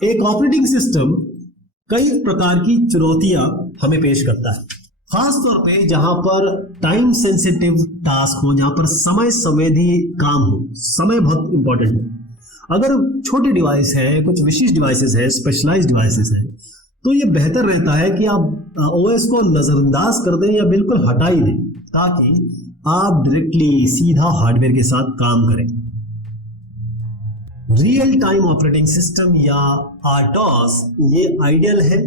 एक operating system कई प्रकार की चुनौतियां हमें पेश करता है, खास तौर पे जहां पर टाइम सेंसिटिव टास्क हो, जहां पर समय संवेदी काम हो। समय बहुत इंपॉर्टेंट है। अगर छोटे डिवाइस है, कुछ विशिष्ट डिवाइसेस है, स्पेशलाइज्ड डिवाइसेस है, तो ये बेहतर रहता है कि आप ओएस को नजरअंदाज कर दें या बिल्कुल हटा ही दें, ताकि आप डायरेक्टली सीधा हार्डवेयर के साथ काम करें। रियल टाइम ऑपरेटिंग सिस्टम या आरटॉस ये आइडियल है,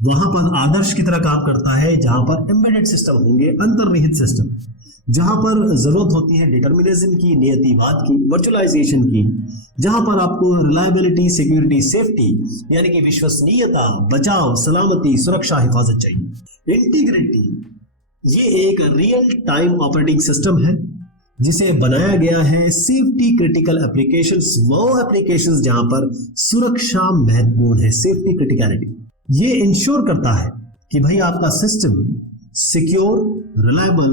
वहां पर आदर्श की तरह काम करता है, जहां पर एम्बेडेड सिस्टम होंगे, अंतर्निहित सिस्टम, जहां पर जरूरत होती है डिटर्मिनिज्म की, नियतिवाद की, वर्चुअलाइजेशन की, जहां पर आपको रिलायबिलिटी, सिक्योरिटी, सेफ्टी यानी कि विश्वसनीयता, बचाव, सलामती, सुरक्षा, हिफाजत चाहिए। इंटीग्रिटी ये एक रियल टाइम ऑपरेटिंग सिस्टम है जिसे बनाया गया है सेफ्टी क्रिटिकल एप्लीकेशंस, वो एप्लीकेशंस जहां पर सुरक्षा महत्वपूर्ण है, सेफ्टी क्रिटिकलिटी। ये इंश्योर करता है कि भाई आपका सिस्टम सिक्योर, रिलायबल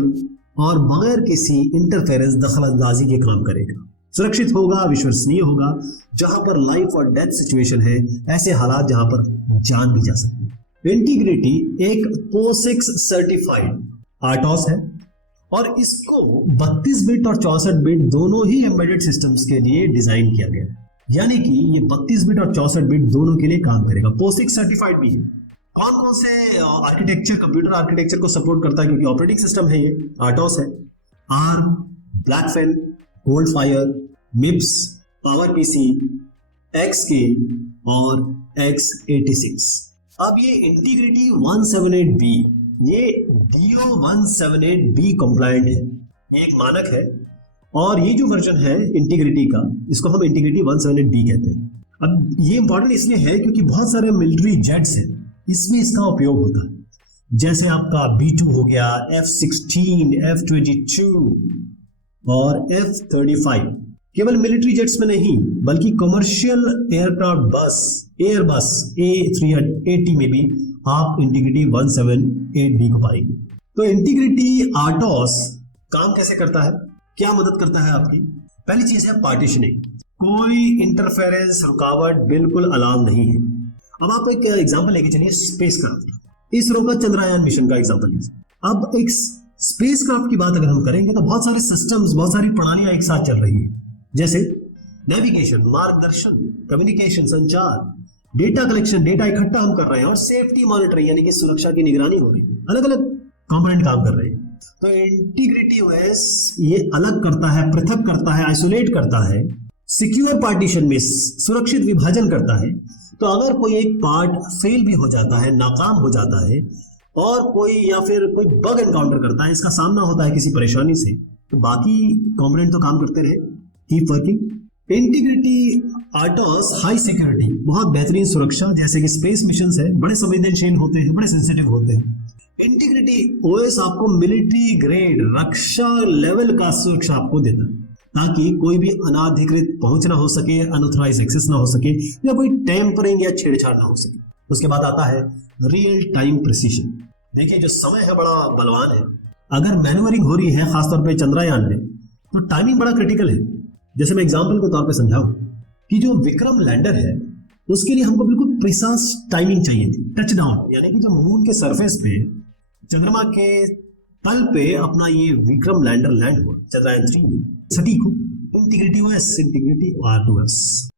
और बगैर किसी इंटरफेरेंस, दखलंदाजी के काम करेगा, सुरक्षित होगा, विश्वसनीय होगा, जहां पर लाइफ और डेथ सिचुएशन है, ऐसे हालात जहां पर जान भी जा सकती है। इंटीग्रिटी एक POSIX सर्टिफाइड आरटॉस है और इसको 32 बिट और 64 बिट दोनों ही एम्बेडेड सिस्टम्स के लिए डिजाइन किया गया है, यानी कि ये 32 बिट और 64 बिट दोनों के लिए काम करेगा। POSIX सर्टिफाइड भी है। कौन कौन से आर्किटेक्चर, कंप्यूटर आर्किटेक्चर को सपोर्ट करता है, क्योंकि ऑपरेटिंग सिस्टम है, ये आरटॉस है, ARM, ब्लैकफेन, गोल्डफायर, MIPS, PowerPC, XK और x86। अब ये इंटीग्रिटी 178B, ये DO 178B कंप्लायंट है, ये एक मानक है, और ये जो वर्जन है इंटीग्रिटी का, इसको हम इंटीग्रिटी 178B कहते हैं। अब ये इंपॉर्टेंट इसलिए है क्योंकि बहुत सारे मिलिट्री जेट्स हैं, इसमें इसका उपयोग होता है, जैसे आपका B2 हो गया, F-16, F-22 और F-35। केवल मिलिट्री जेट्स में नहीं बल्कि कमर्शियल एयरक्राफ्ट बस, एयरबस A380 में भी आप इंटीग्रिटी 178B को पाएंगे। तो इंटीग्रिटी आरटॉस काम कैसे करता है, क्या मदद करता है आपकी? पहली चीज है पार्टीशनिंग, कोई इंटरफेरेंस, रुकावट बिल्कुल अलाउ नहीं है। अब आप एक एग्जांपल लेके चलिए, स्पेसक्राफ्ट, इसरो का चंद्रयान मिशन का एग्जांपल लीजिए। अब एक स्पेसक्राफ्ट की बात अगर हम करेंगे तो बहुत सारे सिस्टम्स, बहुत सारी प्रणालियां एक साथ चल रही है, जैसे नेविगेशन, मार्गदर्शन, कम्युनिकेशन, संचार, डेटा कलेक्शन, डेटा इकट्ठा हम कर रहे हैं, और सेफ्टी मॉनिटरिंग यानी कि सुरक्षा की निगरानी हो रही है। अलग अलग कंपोनेंट काम कर रहे हैं। तो इंटीग्रिटी ओएस ये अलग करता है, पृथक करता है, आइसोलेट करता है, सिक्योर पार्टीशन में सुरक्षित विभाजन करता है। तो अगर कोई एक पार्ट फेल भी हो जाता है, नाकाम हो जाता है, और कोई या फिर कोई बग एनकाउंटर करता है, इसका सामना होता है किसी परेशानी से, तो बाकी कंपोनेंट तो काम करते रहे, keep working. Integrity RTOS high security, बहुत बेहतरीन सुरक्षा, जैसे कि स्पेस मिशंस है, बड़े संवेदनशील होते हैं, बड़े सेंसिटिव होते हैं। इंटीग्रिटी ओएस आपको मिलिट्री ग्रेड रक्षा लेवल का सुरक्षा आपको देता है, ताकि कोई भी अनाधिकृत पहुंच ना हो सके, अनऑथराइज्ड एक्सेस ना हो सके, या कोई टेम्परिंग या छेड़छाड़ ना हो सके। उसके बाद आता है रियल टाइम प्रिसीजन। देखिए जो समय है बड़ा बलवान है, अगर मैन्यूवरिंग हो रही है खासतौर पे चंद्रयान में, तो टाइमिंग बड़ा क्रिटिकल है। जैसे मैं एग्जांपल के तौर पे समझाऊं कि जो विक्रम लैंडर है उसके लिए हमको बिल्कुल प्रिसाइज टाइमिंग चाहिए थी, टच डाउन, यानी कि जो मून के सरफेस पे, चंद्रमा के तल पे अपना ये विक्रम लैंडर लैंड हुआ चंद्रयान 3 सटीक हो। Integrity OS, integrity आरटॉस।